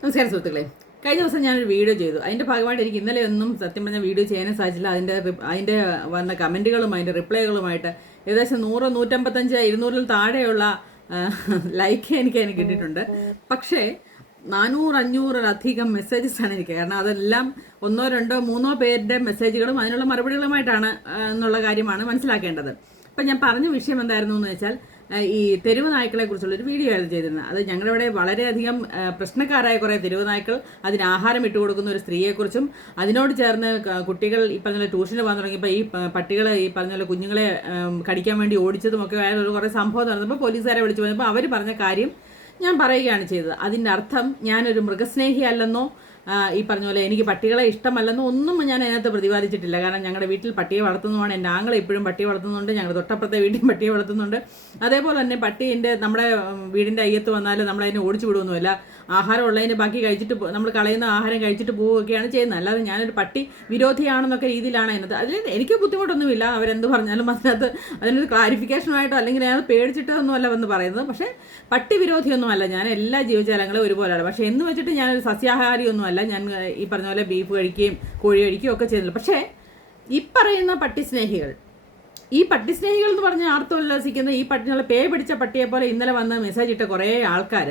നമസ്കാരം സുഹൃത്തുക്കളെ. കഴിഞ്ഞ ദിവസം ഞാനൊരു വീഡിയോ ചെയ്തു. അതിൻ്റെ ഭാഗമായിട്ട് എനിക്ക് ഇന്നലെ ഒന്നും സത്യം പറഞ്ഞാൽ വീഡിയോ ചെയ്യാനും സാധിച്ചില്ല. അതിൻ്റെ വന്ന കമൻറ്റുകളും അതിൻ്റെ റിപ്ലൈകളുമായിട്ട് ഏകദേശം 100, 155, 200 താഴെയുള്ള ലൈക്ക് എനിക്ക് അതിന് കിട്ടിയിട്ടുണ്ട്. പക്ഷേ 400, 500 മെസ്സേജസ് ആണ് എനിക്ക്. കാരണം അതെല്ലാം 1, 2, 3 പേരുടെ മെസ്സേജുകളും അതിനുള്ള മറുപടികളുമായിട്ടാണ് എന്നുള്ള കാര്യമാണ് മനസ്സിലാക്കേണ്ടത്. അപ്പം ഞാൻ പറഞ്ഞ വിഷയം എന്തായിരുന്നു എന്ന് വെച്ചാൽ, ഈ തെരുവ് നായ്ക്കളെ കുറിച്ചുള്ളൊരു വീഡിയോ ആയിരുന്നു ചെയ്തിരുന്നത്. അത് ഞങ്ങളിവിടെ വളരെയധികം പ്രശ്നക്കാരായ കുറേ തെരുവ് നായ്ക്കൾ, അതിന് ആഹാരം ഇട്ട് കൊടുക്കുന്ന ഒരു സ്ത്രീയെക്കുറിച്ചും, അതിനോട് ചേർന്ന് കുട്ടികൾ ഈ പറഞ്ഞ ട്യൂഷന് പോകാൻ തുടങ്ങിയപ്പോൾ ഈ പട്ടികൾ ഈ പറഞ്ഞ കുഞ്ഞുങ്ങളെ കടിക്കാൻ വേണ്ടി ഓടിച്ചതും ഒക്കെ ആയ ഒരു കുറേ സംഭവം നടന്നപ്പോൾ പോലീസുകാരെ വിളിച്ചു പോയപ്പോൾ അവർ പറഞ്ഞ കാര്യം ഞാൻ പറയുകയാണ് ചെയ്തത്. അതിൻ്റെ അർത്ഥം ഞാനൊരു മൃഗസ്നേഹി അല്ലെന്നോ ഈ പറഞ്ഞ പോലെ എനിക്ക് പട്ടികളെ ഇഷ്ടമല്ലെന്നോ ഒന്നും ഞാൻ അതിനകത്ത് പ്രതിപാദിച്ചിട്ടില്ല. കാരണം ഞങ്ങളുടെ വീട്ടിൽ പട്ടിയെ വളർത്തുന്നതാണ്. എൻ്റെ ആങ്ങളെ ഇപ്പോഴും പട്ടിയെ വളർത്തുന്നുണ്ട്. ഞങ്ങളുടെ തൊട്ടപ്പുറത്തെ വീട്ടിൽ പട്ടിയെ വളർത്തുന്നുണ്ട്. അതേപോലെ തന്നെ പട്ടീൻ്റെ നമ്മുടെ വീടിൻ്റെ അയ്യത്ത് വന്നാൽ നമ്മളതിനെ ഓടിച്ചു വിടുമൊന്നുമില്ല. ആഹാരം ഉള്ളതിന് ബാക്കി കഴിച്ചിട്ട് നമ്മൾ കളയുന്ന ആഹാരം കഴിച്ചിട്ട് പോവുകയൊക്കെയാണ് ചെയ്യുന്നത്. അല്ലാതെ ഞാനൊരു പട്ടി വിരോധിയാണെന്നൊക്കെ രീതിയിലാണ് അതിനകത്ത്. അതിൽ എനിക്ക് ബുദ്ധിമുട്ടൊന്നുമില്ല. അവരെന്ത് പറഞ്ഞാലും അതിനൊരു ക്ലാരിഫിക്കേഷനായിട്ടോ അല്ലെങ്കിൽ ഞാൻ പേടിച്ചിട്ടോ ഒന്നുമല്ല എന്ന് പറയുന്നത്. പക്ഷേ പട്ടി വിരോധിയൊന്നുമല്ല ഞാൻ. എല്ലാ ജീവജാലങ്ങളും ഒരുപോലെയാണ്. പക്ഷേ എന്ന് വെച്ചിട്ട് ഞാനൊരു സസ്യാഹാരിയൊന്നുമല്ല. ഞാൻ ഈ പറഞ്ഞ പോലെ ബീഫ് കഴിക്കുകയും കോഴി കഴിക്കുകയും ഒക്കെ ചെയ്യുന്നില്ല. പക്ഷേ ഈ പറയുന്ന പട്ടിസ്നേഹികൾ എന്ന് പറഞ്ഞ് ആർത്തുല്ലസിക്കുന്ന ഈ പട്ടികളെ പേ പിടിച്ച പട്ടിയെ പോലെ ഇന്നലെ വന്ന് മെസ്സേജ് ഇട്ട കുറേ ആൾക്കാർ,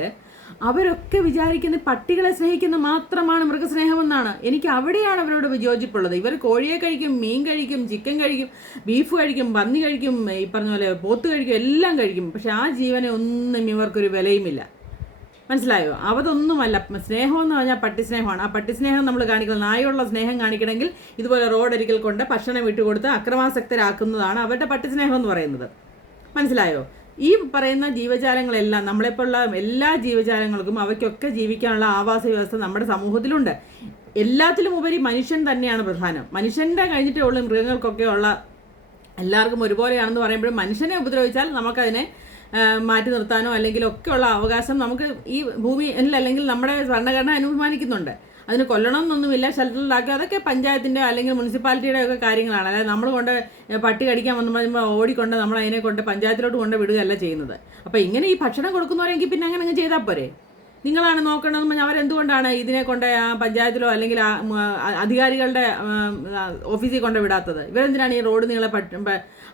അവരൊക്കെ വിചാരിക്കുന്ന പട്ടികളെ സ്നേഹിക്കുന്ന മാത്രമാണ് മൃഗസ്നേഹമെന്നാണ്. എനിക്ക് അവിടെയാണ് അവരോട് വിയോജിപ്പുള്ളത്. ഇവർ കോഴിയെ കഴിക്കും, മീൻ കഴിക്കും, ചിക്കൻ കഴിക്കും, ബീഫ് കഴിക്കും, പന്നി കഴിക്കും, ഈ പറഞ്ഞ പോലെ പോത്ത് കഴിക്കും, എല്ലാം കഴിക്കും. പക്ഷെ ആ ജീവനെ ഒന്നും ഇവർക്കൊരു വിലയുമില്ല. മനസ്സിലായോ? അതൊന്നുമല്ല സ്നേഹം എന്ന് പറഞ്ഞാൽ പട്ടിസ്നേഹമാണ്. ആ പട്ടിസ്നേഹം നമ്മൾ കാണിക്കുന്നത്, നായുള്ള സ്നേഹം കാണിക്കണമെങ്കിൽ ഇതുപോലെ റോഡരികിൽ കൊണ്ട് ഭക്ഷണം വിട്ടുകൊടുത്ത് അക്രമാസക്തരാക്കുന്നതാണ് അവരുടെ പട്ടിസ്നേഹം എന്ന് പറയുന്നത്. മനസ്സിലായോ? ഈ പറയുന്ന ജീവജാലങ്ങളെല്ലാം, നമ്മളെപ്പോലുള്ള എല്ലാ ജീവജാലങ്ങൾക്കും അവയ്ക്കൊക്കെ ജീവിക്കാനുള്ള ആവാസ വ്യവസ്ഥ നമ്മുടെ സമൂഹത്തിലുണ്ട്. എല്ലാത്തിലും ഉപരി മനുഷ്യൻ തന്നെയാണ് പ്രധാനം. മനുഷ്യൻ്റെ കഴിഞ്ഞിട്ടേ ഉള്ളൂ മൃഗങ്ങൾക്കൊക്കെ ഉള്ള, എല്ലാവർക്കും ഒരുപോലെയാണെന്ന് പറയുമ്പോഴും മനുഷ്യനെ ഉപദ്രവിച്ചാൽ നമുക്കതിനെ മാറ്റി നിർത്താനോ അല്ലെങ്കിൽ ഒക്കെയുള്ള അവകാശം നമുക്ക് ഈ ഭൂമിയിൽ അല്ലെങ്കിൽ നമ്മുടെ ഭരണഘടന അനുമാനിക്കുന്നുണ്ട്. അതിന് കൊല്ലണമെന്നൊന്നുമില്ല, ഷെൽട്ടറിലാക്കുക, അതൊക്കെ പഞ്ചായത്തിൻ്റെ അല്ലെങ്കിൽ മുനിസിപ്പാലിറ്റിയുടെ ഒക്കെ കാര്യങ്ങളാണ്. അതായത് നമ്മൾ കൊണ്ട് പട്ടി കടിക്കാൻ വന്നു ഓടിക്കൊണ്ട് നമ്മൾ അതിനെ കൊണ്ട് പഞ്ചായത്തിലോട്ട് കൊണ്ട് വിടുകയല്ല ചെയ്യുന്നത്. അപ്പോൾ ഇങ്ങനെ ഈ ഭക്ഷണം കൊടുക്കുന്നവരെങ്കിൽ പിന്നെ അങ്ങനെ അങ്ങ് ചെയ്താൽ പോരെ? നിങ്ങളാണ് നോക്കണമെന്ന് പറഞ്ഞാൽ അവരെന്തുകൊണ്ടാണ് ഇതിനെ കൊണ്ട് ആ പഞ്ചായത്തിലോ അല്ലെങ്കിൽ അധികാരികളുടെ ഓഫീസിൽ കൊണ്ട് വിടാത്തത്? ഇവരെന്തിനാണ് ഈ റോഡ് നീളെ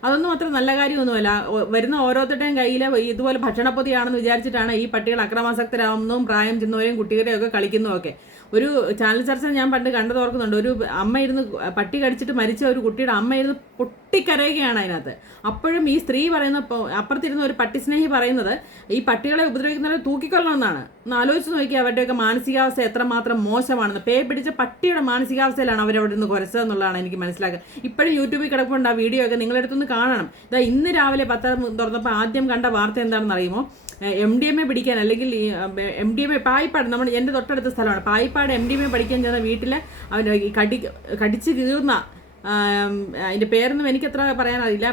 അതൊന്നും അത്ര നല്ല കാര്യമൊന്നുമല്ല. വരുന്ന ഓരോരുത്തരുടെയും കയ്യിൽ ഇതുപോലെ ഭക്ഷണപ്പൊതിയാണെന്ന് വിചാരിച്ചിട്ടാണ് ഈ പട്ടികൾ അക്രമാസക്തരാവുന്നതും പ്രായം ചെന്നവരെയും കുട്ടികളെയും ഒക്കെ കളിക്കുന്നതൊക്കെ. ഒരു ചാനൽ ചർച്ച ഞാൻ പണ്ട് കണ്ടത് ഓർക്കുന്നുണ്ട്. ഒരു അമ്മ ഇരുന്ന് പട്ടി കടിച്ചിട്ട് മരിച്ച ഒരു കുട്ടിയുടെ അമ്മ ഇരുന്ന് പൊട്ടിക്കരയുകയാണ് അതിനകത്ത്. അപ്പോഴും ഈ സ്ത്രീ പറയുന്ന, അപ്പുറത്തിരുന്ന ഒരു പട്ടിസ്നേഹി പറയുന്നത് ഈ പട്ടികളെ ഉപദ്രവിക്കുന്നവരെ തൂക്കിക്കൊള്ളണമെന്നാണ്. ഒന്ന് ആലോചിച്ച് നോക്കി അവരുടെയൊക്കെ മാനസികാവസ്ഥ എത്രമാത്രം മോശമാണെന്ന്. പേ പിടിച്ച പട്ടിയുടെ മാനസികാവസ്ഥയിലാണ് അവരവിടെ നിന്ന് കുരച്ചതെന്നുള്ളതാണ് എനിക്ക് മനസ്സിലാക്കുക. ഇപ്പോഴും യൂട്യൂബിൽ കിടപ്പുണ്ട് ആ വീഡിയോ ഒക്കെ, നിങ്ങളെടുത്തൊന്ന് കാണണം. ഇതാ ഇന്ന് രാവിലെ പത്രം തുറന്നപ്പോൾ ആദ്യം കണ്ട വാർത്ത എന്താണെന്ന് അറിയുമോ? MDMA പിടിക്കാൻ, അല്ലെങ്കിൽ MDMA പായിപ്പാട്, നമ്മുടെ എൻ്റെ തൊട്ടടുത്ത സ്ഥലമാണ് പായിപ്പാട്. MDMA പഠിക്കാൻ ചെന്ന വീട്ടിൽ അവൻ കടിച്ച് കീറുന്ന, അതിൻ്റെ പേരൊന്നും എനിക്കത്ര പറയാനറിയില്ല,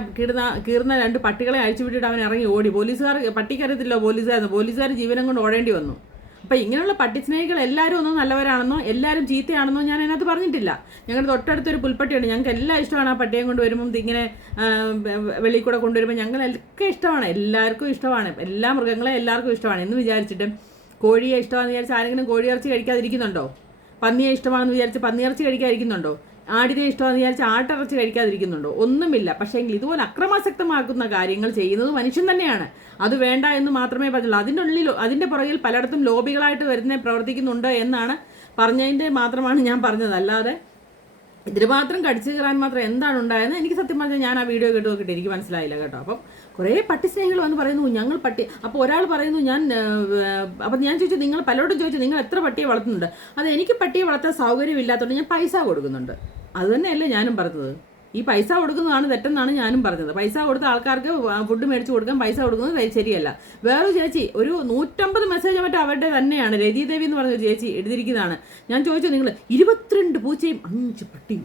കീറുന്ന 2 പട്ടികളെ അഴിച്ചു വിട്ടിട്ട് അവൻ ഇറങ്ങി ഓടി. പട്ടിക്കറിയത്തില്ലോ പോലീസുകാർ ജീവനം കൊണ്ട് ഓടേണ്ടി വന്നു. അപ്പം ഇങ്ങനെയുള്ള പട്ടിസ്നേഹികൾ എല്ലാവരും ഒന്നും നല്ലവരാണെന്നോ എല്ലാവരും ചീത്തയാണെന്നോ ഞാൻ അതിനകത്ത് പറഞ്ഞിട്ടില്ല. ഞങ്ങളുടെ തൊട്ടടുത്തൊരു പുൽപ്പട്ടിയുണ്ട്. ഞങ്ങൾക്ക് എല്ലാം ഇഷ്ടമാണ്. ആ പട്ടിയെ കൊണ്ട് വരുമ്പം ഇങ്ങനെ വെളിയിൽ കൂടെ കൊണ്ടുവരുമ്പോൾ ഞങ്ങളൊക്കെ ഇഷ്ടമാണ്, എല്ലാവർക്കും ഇഷ്ടമാണ്. എല്ലാ മൃഗങ്ങളെ എല്ലാവർക്കും ഇഷ്ടമാണ് എന്ന് വിചാരിച്ചിട്ട് കോഴിയെ ഇഷ്ടമാണെന്ന് വിചാരിച്ച് ആരെങ്കിലും കോഴിയിറച്ചി കഴിക്കാതിരിക്കുന്നുണ്ടോ? പന്നിയെ ഇഷ്ടമാണെന്ന് വിചാരിച്ച് പന്നിയിറച്ചി കഴിക്കാതിരിക്കുന്നുണ്ടോ? ആടിനെ ഇഷ്ടമാണെന്ന് വിചാരിച്ച് ആട്ടിറച്ചി കഴിക്കാതിരിക്കുന്നുണ്ടോ? ഒന്നുമില്ല. പക്ഷേ എങ്കിൽ ഇതുപോലെ അക്രമാസക്തമാക്കുന്ന കാര്യങ്ങൾ ചെയ്യുന്നത് മനുഷ്യൻ തന്നെയാണ്. അത് വേണ്ട എന്ന് മാത്രമേ പറഞ്ഞുള്ളൂ. അതിൻ്റെ പുറകിൽ പലയിടത്തും ലോബികളായിട്ട് പ്രവർത്തിക്കുന്നുണ്ട് എന്നാണ് പറഞ്ഞതിൻ്റെ മാത്രമാണ് ഞാൻ പറഞ്ഞത്. അല്ലാതെ ഇതിന് മാത്രം കടിച്ചു കയറാൻ മാത്രം എന്താണ് ഉണ്ടായെന്ന് എനിക്ക് സത്യം പറഞ്ഞാൽ ഞാൻ ആ വീഡിയോ കേട്ട് നോക്കിയിട്ട് എനിക്ക് മനസ്സിലായില്ല കേട്ടോ. അപ്പം കുറേ പട്ടിസ്നേഹികൾ വന്ന് പറയുന്നു ഞങ്ങൾ പട്ടി. അപ്പോൾ ഒരാൾ പറയുന്നു അപ്പം ഞാൻ ചോദിച്ചു, നിങ്ങൾ പലരോടും ചോദിച്ചു നിങ്ങൾ എത്ര പട്ടിയെ വളർത്തുന്നുണ്ട്? അത് എനിക്ക് പട്ടിയെ വളർത്താൻ സൗകര്യമില്ലാത്തതുകൊണ്ട് ഞാൻ പൈസ കൊടുക്കുന്നുണ്ട്. അത് തന്നെയല്ലേ ഞാനും പറഞ്ഞത്. ഈ പൈസ കൊടുക്കുന്നതാണ് തെറ്റെന്നാണ് ഞാനും പറഞ്ഞത്. പൈസ കൊടുത്ത ആൾക്കാർക്ക് ഫുഡ് മേടിച്ച് കൊടുക്കാൻ പൈസ കൊടുക്കുന്നത് ശരിയല്ല. വേറൊരു ചേച്ചി ഒരു 150 മെസ്സേജ് മറ്റോ അവരുടെ തന്നെയാണ്, രതി ദേവി എന്ന് പറഞ്ഞ ചേച്ചി എഴുതിയിരിക്കുന്നതാണ്. ഞാൻ ചോദിച്ചു, നിങ്ങൾ 22 പൂച്ചയും 5 പട്ടിയും?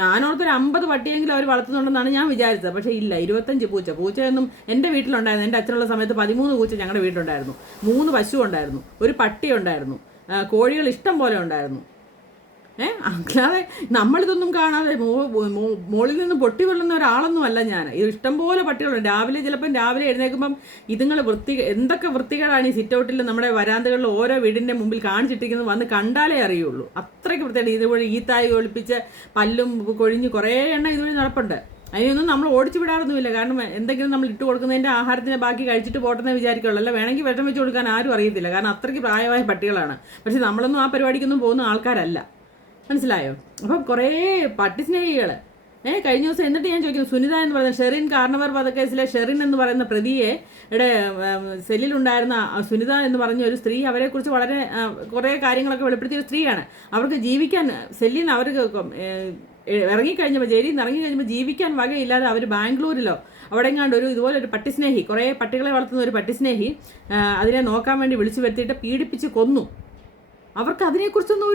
ഞാനോർത്തൊരു 50 പട്ടിയെങ്കിലും അവർ വളർത്തുന്നുണ്ടെന്നാണ് ഞാൻ വിചാരിച്ചത്. പക്ഷേ ഇല്ല, 25 പൂച്ചയൊന്നും എൻ്റെ വീട്ടിലുണ്ടായിരുന്നു. എൻ്റെ അച്ഛനുള്ള സമയത്ത് 13 പൂച്ച ഞങ്ങളുടെ വീട്ടിലുണ്ടായിരുന്നു. 3 പശു ഉണ്ടായിരുന്നു, ഒരു പട്ടി ഉണ്ടായിരുന്നു, കോഴികൾ ഇഷ്ടം പോലെ ഉണ്ടായിരുന്നു. അല്ലാതെ നമ്മളിതൊന്നും കാണാതെ മുകളിൽ നിന്ന് പൊട്ടി കൊള്ളുന്ന ഒരാളൊന്നും അല്ല ഞാൻ. ഇത് ഇഷ്ടംപോലെ പട്ടികളുണ്ട്. രാവിലെ എഴുന്നേൽക്കുമ്പം ഇതുങ്ങൾ എന്തൊക്കെ വൃത്തികളാണ് ഈ സിറ്റൗട്ടിൽ നമ്മുടെ വരാന്തകളിൽ ഓരോ വീടിൻ്റെ മുമ്പിൽ കാണിച്ചിട്ടിരിക്കുന്നത് വന്ന് കണ്ടാലേ അറിയുള്ളൂ. അത്രയ്ക്ക് വൃത്തിയാണ്. ഇതുവഴി ഈത്തായി ഒളിപ്പിച്ച് പല്ലും കൊഴിഞ്ഞ് കുറേ എണ്ണം ഇതുവഴി നടപ്പുണ്ട്. അതിനൊന്നും നമ്മൾ ഓടിച്ചു വിടാറൊന്നുമില്ല. കാരണം എന്തെങ്കിലും നമ്മൾ ഇട്ട് കൊടുക്കുന്നതിൻ്റെ ആഹാരത്തിൻ്റെ ബാക്കി കഴിച്ചിട്ട് പോട്ടെന്ന് വിചാരിക്കുള്ളൂ. അല്ല വേണമെങ്കിൽ വിഷം വെച്ച് കൊടുക്കാൻ ആരും അറിയത്തില്ല. കാരണം അത്രയ്ക്ക് പ്രായമായ പട്ടികളാണ്. പക്ഷെ നമ്മളൊന്നും ആ പരിപാടിക്കൊന്നും പോകുന്ന ആൾക്കാരല്ല. മനസ്സിലായോ? അപ്പം കുറേ പട്ടി സ്നേഹികൾ കഴിഞ്ഞ ദിവസം എന്നിട്ട് ഞാൻ ചോദിക്കുന്നു, സുനിത എന്ന് പറയുന്ന ഷെറിൻ കാർണവർ വധക്കേസിലെ ഷെറിൻ എന്ന് പറയുന്ന പ്രതിയെ സെല്ലിലുണ്ടായിരുന്ന സുനിത എന്ന് പറഞ്ഞ ഒരു സ്ത്രീ, അവരെക്കുറിച്ച് വളരെ കുറേ കാര്യങ്ങളൊക്കെ വെളിപ്പെടുത്തിയ ഒരു സ്ത്രീയാണ്. അവർക്ക് ജീവിക്കാൻ സെല്ലിൽ നിന്ന് അവർക്ക് ഇറങ്ങിക്കഴിഞ്ഞപ്പോൾ ജയിലിൽ നിന്ന് ഇറങ്ങിക്കഴിഞ്ഞപ്പോൾ ജീവിക്കാൻ വകയില്ലാതെ അവർ ബാംഗ്ലൂരിലോ അവിടെ എങ്ങാണ്ട് ഇതുപോലെ ഒരു പട്ടിസ്നേഹി, കുറേ പട്ടികളെ വളർത്തുന്ന ഒരു പട്ടിസ്നേഹി അതിനെ നോക്കാൻ വേണ്ടി വിളിച്ചു വരുത്തിയിട്ട് പീഡിപ്പിച്ച് കൊന്നു. അവർക്ക് അതിനെക്കുറിച്ചൊന്നും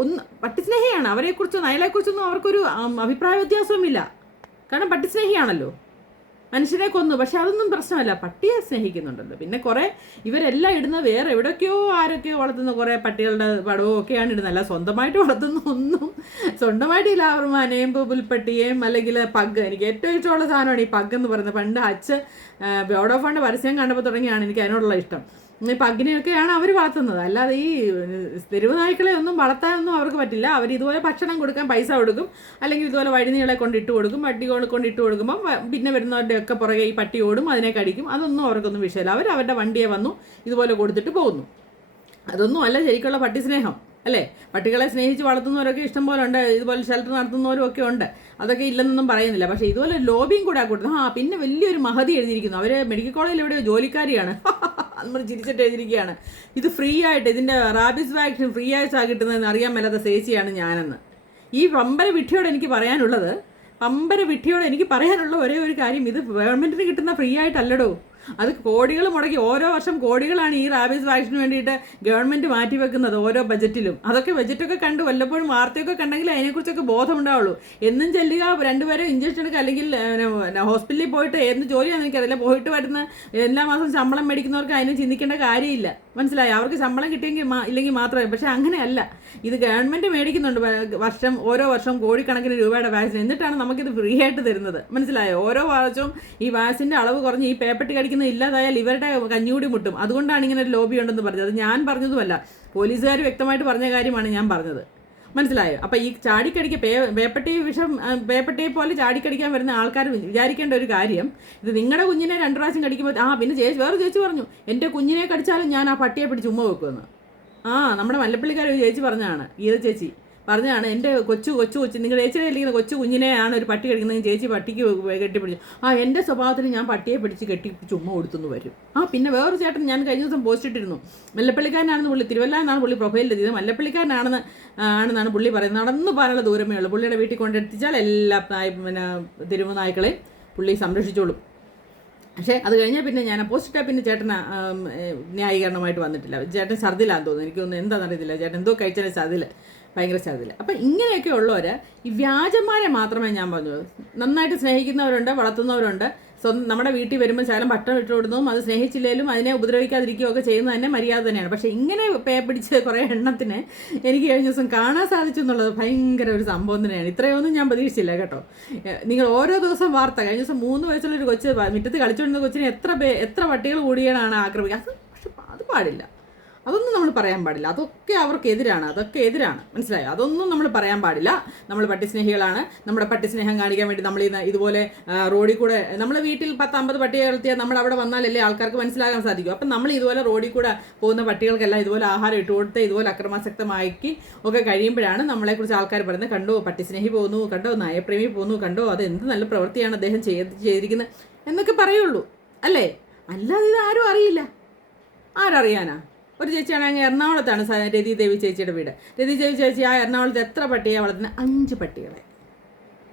ഒന്ന് പട്ടിസ്നേഹിയാണ്, അവരെക്കുറിച്ചൊന്നും അയാളെക്കുറിച്ചൊന്നും അവർക്കൊരു അഭിപ്രായ വ്യത്യാസവുമില്ല. കാരണം പട്ടിസ്നേഹിയാണല്ലോ, മനുഷ്യരെ കൊന്നു. പക്ഷെ അതൊന്നും പ്രശ്നമല്ല, പട്ടിയെ സ്നേഹിക്കുന്നുണ്ടല്ലോ. പിന്നെ കുറേ ഇവരെല്ലാം ഇടുന്ന വേറെ എവിടെയൊക്കെയോ ആരൊക്കെയോ വളർത്തുന്ന കുറേ പട്ടികളുടെ പടവും ഒക്കെയാണ് ഇടുന്നത്. അല്ല സ്വന്തമായിട്ട് വളർത്തുന്ന ഒന്നും സ്വന്തമായിട്ടില്ല. അവർ മനേമ്പ് പുൽപ്പട്ടിയേയും അല്ലെങ്കിൽ പഗ്, എനിക്ക് ഏറ്റവും ഇഷ്ടമുള്ള സാധനമാണ് ഈ പഗ് എന്ന് പറയുന്നത്. പണ്ട് വോഡോഫോണിൻ്റെ പരസ്യം കണ്ടപ്പോൾ തുടങ്ങിയാണ് എനിക്ക് അതിനോടുള്ള ഇഷ്ടം. ഈ പഗ്ഗിനെയൊക്കെയാണ് അവർ വളർത്തുന്നത്. അല്ലാതെ ഈ തെരുവ് നായ്ക്കളെ ഒന്നും വളർത്താനൊന്നും അവർക്ക് പറ്റില്ല. അവർ ഇതുപോലെ ഭക്ഷണം കൊടുക്കാൻ പൈസ കൊടുക്കും, അല്ലെങ്കിൽ ഇതുപോലെ വഴിനീളെ കൊണ്ടിട്ട് കൊടുക്കും, പട്ടികളെ കൊണ്ടിട്ട് കൊടുക്കുമ്പം പിന്നെ വരുന്നവരുടെ ഒക്കെ പുറകെ ഈ പട്ടി ഓടും, അതിനെ കടിക്കും. അതൊന്നും അവർക്കൊന്നും വിഷയമില്ല. അവരുടെ വണ്ടിയെ വന്നു ഇതുപോലെ കൊടുത്തിട്ട് പോകുന്നു. അതൊന്നും അല്ല ശരിക്കുള്ള പട്ടി സ്നേഹം, അല്ലേ? പട്ടികളെ സ്നേഹിച്ച് വളർത്തുന്നവരൊക്കെ ഇഷ്ടം പോലെ ഉണ്ട്, ഇതുപോലെ ഷെൽട്ടർ നടത്തുന്നവരും ഒക്കെ ഉണ്ട്. അതൊക്കെ ഇല്ലെന്നൊന്നും പറയുന്നില്ല. പക്ഷേ ഇതുപോലെ ലോബിയും കൂടെ കൊടുത്തത്. പിന്നെ വലിയൊരു മഹതി എഴുതിയിരിക്കുന്നു. അവർ മെഡിക്കൽ കോളേജിൽ എവിടെയോ ജോലിക്കാരിയാണ്. നമ്മൾ ചിരിച്ചിട്ട് എഴുതിയിരിക്കുകയാണ്, ഇത് ഫ്രീ ആയിട്ട്, ഇതിൻ്റെ റാബിസ് വാക്സിൻ ഫ്രീ ആയിട്ടാണ് കിട്ടുന്നതെന്ന് അറിയാൻ മേലാത്ത സേച്ചിയാണ് ഞാനെന്ന്. ഈ പമ്പര വിഡ്ഢിയോട് എനിക്ക് പറയാനുള്ള ഒരേ ഒരു കാര്യം, ഇത് ഗവൺമെൻറ്റിന് കിട്ടുന്ന ഫ്രീ ആയിട്ടല്ലടോ. അത് കോടികൾ മുടക്കി ഓരോ വർഷം കോടികളാണ് ഈ റാബീസ് വാക്സിന് വേണ്ടിയിട്ട് ഗവൺമെൻറ് മാറ്റിവെക്കുന്നത് ഓരോ ബജറ്റിലും. അതൊക്കെ ബജറ്റൊക്കെ കണ്ട് വല്ലപ്പോഴും വാർത്തയൊക്കെ കണ്ടെങ്കിൽ അതിനെക്കുറിച്ചൊക്കെ ബോധമുണ്ടാവുള്ളൂ. എന്നും ചെല്ലുക, രണ്ടുപേരും ഇഞ്ചക്ഷൻ എടുക്കുക, അല്ലെങ്കിൽ ഹോസ്പിറ്റലിൽ പോയിട്ട് എന്ത് ജോലിയാണെന്ന് എനിക്കറിയില്ല, പോയിട്ട് വരുന്ന എല്ലാ മാസം ശമ്പളം മേടിക്കുന്നവർക്ക് അതിനെ ചിന്തിക്കേണ്ട കാര്യമില്ല. മനസ്സിലായി? അവർക്ക് ശമ്പളം കിട്ടിയെങ്കിൽ ഇല്ലെങ്കിൽ മാത്രമേ. പക്ഷേ അങ്ങനെയല്ല, ഇത് ഗവൺമെൻറ് മേടിക്കുന്നുണ്ട് ഓരോ വർഷം കോടിക്കണക്കിന് രൂപയുടെ വാക്സിൻ. എന്നിട്ടാണ് നമുക്കിത് ഫ്രീ ആയിട്ട് തരുന്നത്. മനസ്സിലായോ? ഓരോ വർഷവും ഈ വാക്സിൻ്റെ അളവ് കുറഞ്ഞ് ഈ പേപ്പട്ടി കടിക്കുന്നത് ഇല്ലാതായാൽ ഇവരുടെ കഞ്ഞൂടി മുട്ടും. അതുകൊണ്ടാണ് ഇങ്ങനെ ഒരു ലോബി ഉണ്ടെന്ന് പറഞ്ഞത്. അത് ഞാൻ പറഞ്ഞതുമല്ല, പോലീസുകാർ വ്യക്തമായിട്ട് പറഞ്ഞ കാര്യമാണ് ഞാൻ പറഞ്ഞത്. മനസ്സിലായോ? അപ്പം ഈ ചാടിക്കടിക്ക് പേപ്പട്ടിയെ പോലെ ചാടിക്കടിക്കാൻ വരുന്ന ആൾക്കാർ വിചാരിക്കേണ്ട ഒരു കാര്യം, ഇത് നിങ്ങളുടെ കുഞ്ഞിനെ 2 പ്രാവശ്യം കടിക്കുമ്പോൾ പിന്നെ വേറെ ചേച്ചി പറഞ്ഞു, എൻ്റെ കുഞ്ഞിനെ കടിച്ചാലും ഞാൻ ആ പട്ടിയെ പിടിച്ച് ഉമ്മ വെക്കുമെന്ന്. നമ്മുടെ മല്ലപ്പള്ളിക്കാർ ചേച്ചി പറഞ്ഞതാണ്, ഗീത ചേച്ചി പറഞ്ഞതാണ്, എൻ്റെ കൊച്ചു നിങ്ങളുടെ ചേച്ചിയുടെ ഇരിക്കുന്ന കൊച്ചു കുഞ്ഞിനെയാണ് ഒരു പട്ടി കടിക്കുന്നത്, ചേച്ചി പട്ടിക്ക് കെട്ടിപ്പിടിച്ചു. എൻ്റെ സ്വഭാവത്തിന് ഞാൻ പട്ടിയെ പിടിച്ച് കെട്ടിപ്പിടിച്ച് ഉമ്മ കൊടുത്തുനിന്ന് വരും. പിന്നെ വേറൊരു ചേട്ടൻ ഞാൻ കഴിഞ്ഞ ദിവസം പോസ്റ്റ് ഇട്ടിരുന്നു, മല്ലപ്പള്ളിക്കാരനാണെന്ന് പുള്ളി, തിരുവല്ല എന്നാണ് പുള്ളി പ്രൊഫൈലിൽ എത്തിയത്, മല്ലപ്പള്ളിക്കാരനാണെന്നാണ് പുള്ളി പറയുന്നത്. നടന്നു പോകാനുള്ള ദൂരമേ ഉള്ളൂ. പുള്ളിയുടെ വീട്ടിൽ കൊണ്ടെത്തിച്ചാൽ എല്ലാ തെരുവ് നായ്ക്കളെയും പുള്ളി സംരക്ഷിച്ചോളും. പക്ഷേ അത് കഴിഞ്ഞാൽ പിന്നെ ഞാൻ പോസ്റ്റ് ഇട്ടാൽ പിന്നെ ചേട്ടന് ന്യായീകരണമായിട്ട് വന്നിട്ടില്ല. ചേട്ടൻ ഛർദിലാന്ന് തോന്നുന്നു, എനിക്കൊന്നും എന്താണെന്നറിയത്തില്ല. ചേട്ടൻ എന്തോ കഴിച്ചാലും ഭയങ്കര ഛർദില്ല. അപ്പം ഇങ്ങനെയൊക്കെ ഉള്ളവർ ഈ വ്യാജന്മാരെ മാത്രമേ ഞാൻ പറഞ്ഞു. നന്നായിട്ട് സ്നേഹിക്കുന്നവരുണ്ട്, വളർത്തുന്നവരുണ്ട്. നമ്മുടെ വീട്ടിൽ വരുമ്പോൾ ശകലം ഭക്ഷണം ഇട്ട് കൊടുക്കുന്നതും അത് സ്നേഹിച്ചില്ലേലും അതിനെ ഉപദ്രവിക്കാതിരിക്കുകയൊക്കെ ചെയ്യുന്നത് തന്നെ മര്യാദ തന്നെയാണ്. പക്ഷേ ഇങ്ങനെ പിടിച്ച് കുറേ എണ്ണത്തിന് എനിക്ക് കഴിഞ്ഞ ദിവസം കാണാൻ സാധിച്ചു എന്നുള്ളത് ഭയങ്കര ഒരു സംഭവം തന്നെയാണ്. ഇത്രയൊന്നും ഞാൻ പ്രതീക്ഷിച്ചില്ല കേട്ടോ. നിങ്ങൾ ഓരോ ദിവസം വാർത്ത, കഴിഞ്ഞ ദിവസം 3 വയസ്സുള്ളൊരു കൊച്ച് മുറ്റത്ത് കളിച്ചുകൊണ്ടിരുന്ന കൊച്ചിനെ എത്ര പട്ടികൾ കൂടിയാണ് ആക്രമിക്കുക. പക്ഷെ അത് പാടില്ല, അതൊന്നും നമ്മൾ പറയാൻ പാടില്ല. അതൊക്കെ എതിരാണ്. മനസ്സിലായോ? അതൊന്നും നമ്മൾ പറയാൻ പാടില്ല. നമ്മൾ പട്ടിസ്നേഹികളാണ്. നമ്മുടെ പട്ടിസ്നേഹം കാണിക്കാൻ വേണ്ടി നമ്മൾ ഇതുപോലെ റോഡിൽ കൂടെ, നമ്മൾ വീട്ടിൽ 10-50 പട്ടിയെ വളർത്തിയാൽ നമ്മൾ അവിടെ വന്നാലല്ലേ ആൾക്കാർക്ക് മനസ്സിലാക്കാൻ സാധിക്കും. അപ്പം നമ്മൾ ഇതുപോലെ റോഡിൽ കൂടെ പോകുന്ന പട്ടികൾക്കെല്ലാം ഇതുപോലെ ആഹാരം ഇട്ട് കൊടുത്ത് ഇതുപോലെ അക്രമാസക്തമാക്കി ഒക്കെ കഴിയുമ്പോഴാണ് നമ്മളെക്കുറിച്ച് ആൾക്കാർ പറയുന്നത്, കണ്ടോ പട്ടിസ്നേഹി പോകുന്നു, കണ്ടോ നയപ്രേമി പോകുന്നു, കണ്ടോ അത് എന്ത് നല്ല പ്രവൃത്തിയാണ് അദ്ദേഹം ചെയ്തിരിക്കുന്നത് എന്നൊക്കെ പറയുള്ളൂ, അല്ലേ? അല്ലാതെ ഇത് ആരും അറിയില്ല. ആരറിയാനാ? ഒരു ചേച്ചിയാണെങ്കിൽ എറണാകുളത്താണ് രതി ദേവി ചേച്ചിയുടെ വീട്. രതി ദേവി ചേച്ചി ആ എറണാകുളത്ത് എത്ര പട്ടിയെ വളർത്തുന്നത്? 5 പട്ടികളെ.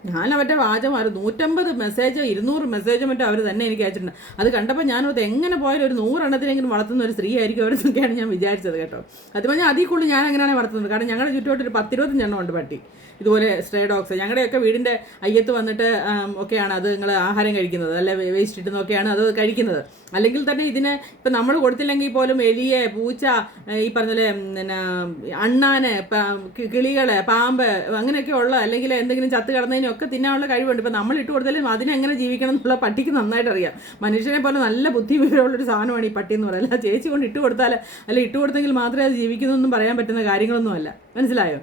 ഞാൻ അവരുടെ വാചകം 150 മെസ്സേജോ 200 മെസ്സേജോ മറ്റോ അവർ തന്നെ എനിക്ക് അയച്ചിട്ടുണ്ട്. അത് കണ്ടപ്പോൾ ഞാനത് എങ്ങനെ പോയാലും ഒരു 100 എണ്ണത്തിനെങ്കിലും വളർത്തുന്ന ഒരു സ്ത്രീ ആയിരിക്കും അവരെന്നൊക്കെയാണ് ഞാൻ വിചാരിച്ചത് കേട്ടോ. അത് പറഞ്ഞാൽ അതിൽ കൂടുതൽ ഞാൻ അങ്ങനെയാണ് വളർത്തുന്നത്. കാരണം ഞങ്ങളുടെ ചുറ്റുവട്ടം ഒരു 10-25 എണ്ണം ഉണ്ട് പട്ടി, ഇതുപോലെ സ്ട്രേ ഡോഗ്സ്. ഞങ്ങളുടെയൊക്കെ വീടിൻ്റെ അയ്യത്ത് വന്നിട്ട് ഒക്കെയാണ് അത് നിങ്ങൾ ആഹാരം കഴിക്കുന്നത്, അല്ല വേസ്റ്റ് ഇട്ടുന്നൊക്കെയാണ് അത് കഴിക്കുന്നത്. അല്ലെങ്കിൽ തന്നെ ഇതിന് ഇപ്പം നമ്മൾ കൊടുത്തില്ലെങ്കിൽ പോലും എലിയെ, പൂച്ച, ഈ പറഞ്ഞ പോലെ പിന്നെ അണ്ണാന്, കിളികളെ, പാമ്പ് അങ്ങനെയൊക്കെ ഉള്ള, അല്ലെങ്കിൽ എന്തെങ്കിലും ചത്ത് കിടന്നതിനൊക്കെ തിന്നാനുള്ള കഴിവുണ്ട്. ഇപ്പം നമ്മൾ ഇട്ട് കൊടുത്താലും അതിനെങ്ങനെ ജീവിക്കണം എന്നുള്ള പട്ടിക്ക് നന്നായിട്ട് അറിയാം. മനുഷ്യനെ പോലെ നല്ല ബുദ്ധി വിവരമുള്ളൊരു സാധനമാണ് ഈ പട്ടി എന്ന് പറയുന്നത്. അല്ല ചേച്ചി കൊണ്ട് ഇട്ട് കൊടുത്താൽ, അല്ല ഇട്ട് കൊടുത്തെങ്കിൽ മാത്രമേ അത് ജീവിക്കുന്നതെന്നും പറയാൻ പറ്റുന്ന കാര്യങ്ങളൊന്നുമല്ല. മനസ്സിലായോ?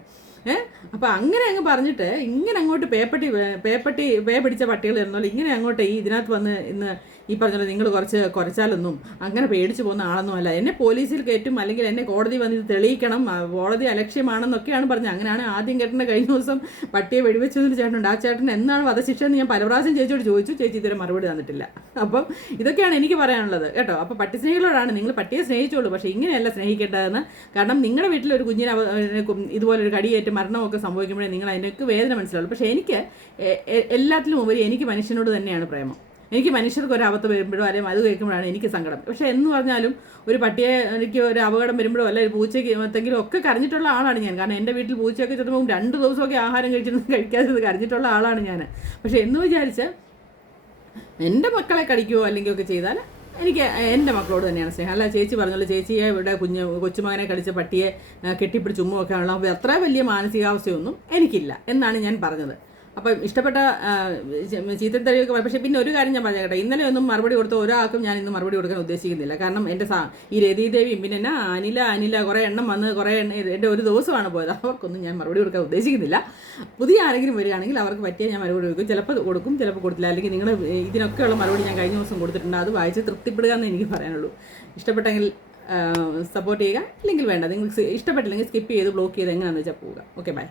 അപ്പം അങ്ങനെ അങ്ങ് പറഞ്ഞിട്ട് ഇങ്ങനെ അങ്ങോട്ട് പേ പിടിച്ച പട്ടികൾ ഇരുന്നല്ലോ ഇങ്ങനെ അങ്ങോട്ട് ഈ ഇതിനകത്ത് വന്ന് ഇന്ന് ഈ പറഞ്ഞല്ലോ നിങ്ങൾ കുറച്ചാലൊന്നും അങ്ങനെ പേടിച്ച് പോകുന്ന ആളൊന്നും അല്ല. എന്നെ പോലീസിൽ കയറ്റും, അല്ലെങ്കിൽ എന്നെ കോടതി വന്ന് ഇത് തെളിയിക്കണം, കോടതി അലക്ഷ്യമാണെന്നൊക്കെയാണ് പറഞ്ഞത്. അങ്ങനെയാണ് ആദ്യം കേട്ടേണ്ട. കഴിഞ്ഞ ദിവസം പട്ടിയെ വെടിവെച്ചൊരു ചേട്ടനുണ്ട്. ആ ചേട്ടൻ എന്നാണ് വധശിക്ഷ എന്ന് ഞാൻ പല പ്രാവശ്യം ചേച്ചിയോട് ചോദിച്ചു. ചേച്ചി ഇതുവരെ മറുപടി തന്നിട്ടില്ല. അപ്പം ഇതൊക്കെയാണ് എനിക്ക് പറയാനുള്ളത് കേട്ടോ. അപ്പോൾ പട്ടി സ്നേഹികളോടാണ്, നിങ്ങൾ പട്ടിയെ സ്നേഹിച്ചോളൂ, പക്ഷേ ഇങ്ങനെയല്ല സ്നേഹിക്കേണ്ടതെന്ന്. കാരണം നിങ്ങളുടെ വീട്ടിലൊരു കുഞ്ഞിനെ ഇതുപോലൊരു കടിയേറ്റ് മരണമൊക്കെ സംഭവിക്കുമ്പോഴേ നിങ്ങൾ അതിനൊക്കെ വേദന മനസ്സിലാവുള്ളൂ. പക്ഷേ എനിക്ക് എല്ലാത്തിലും ഉപരി എനിക്ക് മനുഷ്യനോട് തന്നെയാണ് പ്രേമം. എനിക്ക് മനുഷ്യർക്ക് ഒരു ആപത്ത് വരുമ്പോഴോ അല്ലെങ്കിൽ അത് കേൾക്കുമ്പോഴാണ് എനിക്ക് സങ്കടം. പക്ഷേ എന്ന് പറഞ്ഞാലും ഒരു പട്ടിയെ എനിക്ക് ഒരു അപകടം വരുമ്പോഴോ അല്ലെങ്കിൽ ഒരു പൂച്ചയ്ക്ക് എന്തെങ്കിലും ഒക്കെ കരഞ്ഞിട്ടുള്ള ആളാണ് ഞാൻ. കാരണം എൻ്റെ വീട്ടിൽ പൂച്ചയൊക്കെ ചെത്തുമ്പോൾ 2 ദിവസമൊക്കെ ആഹാരം കഴിക്കാതെ കരഞ്ഞിട്ടുള്ള ആളാണ് ഞാൻ. പക്ഷേ എന്ന് വിചാരിച്ച് എൻ്റെ മക്കളെ കടിക്കുകയോ അല്ലെങ്കിൽ ഒക്കെ ചെയ്താൽ എനിക്ക് എൻ്റെ മക്കളോട് തന്നെയാണ് സ്നേഹം. അല്ല ചേച്ചി പറഞ്ഞല്ലോ, ചേച്ചിയെ ഇവിടെ കൊച്ചുമകനെ കടിച്ച പട്ടിയെ കെട്ടിപ്പിടിച്ച് ഉമ്മുമൊക്കെ ആണല്ലോ. അപ്പോൾ അത്ര വലിയ മാനസികാവസ്ഥയൊന്നും എനിക്കില്ല എന്നാണ് ഞാൻ പറഞ്ഞത്. അപ്പം ഇഷ്ടപ്പെട്ട ചീത്തത്തറിയൊക്കെ. പക്ഷേ പിന്നെ ഒരു കാര്യം ഞാൻ പറഞ്ഞ കേട്ടോ, ഇന്നലെ ഒന്നും മറുപടി കൊടുത്ത ഒരാൾക്കും ഞാൻ ഇന്ന് മറുപടി കൊടുക്കാൻ ഉദ്ദേശിക്കുന്നില്ല. കാരണം എൻ്റെ ഈ രതിദേവിയും പിന്നെ എന്നാ അനില കുറേ എണ്ണം വന്ന് എൻ്റെ ഒരു ദിവസമാണ് പോയത്. അവർക്കൊന്നും ഞാൻ മറുപടി കൊടുക്കാൻ ഉദ്ദേശിക്കുന്നില്ല. പുതിയ ആരെങ്കിലും വരികയാണെങ്കിൽ അവർക്ക് പറ്റിയ ഞാൻ മറുപടി കൊടുക്കും. ചിലപ്പോൾ കൊടുക്കും, ചിലപ്പോൾ കൊടുത്തില്ല. അല്ലെങ്കിൽ നിങ്ങൾ ഇതിനൊക്കെയുള്ള മറുപടി ഞാൻ കഴിഞ്ഞ ദിവസം കൊടുത്തിട്ടുണ്ട്. അത് വായിച്ച് തൃപ്തിപ്പെടുക എന്നേ എനിക്ക് പറയാനുള്ളൂ. ഇഷ്ടപ്പെട്ടെങ്കിൽ സപ്പോർട്ട് ചെയ്യുക, ഇല്ലെങ്കിൽ വേണ്ട. നിങ്ങൾക്ക് ഇഷ്ടപ്പെട്ടില്ലെങ്കിൽ സ്കിപ്പ് ചെയ്ത് ബ്ലോക്ക് ചെയ്ത് എങ്ങനെയാണെന്ന് വെച്ചാൽ പോവുക. Okay, by.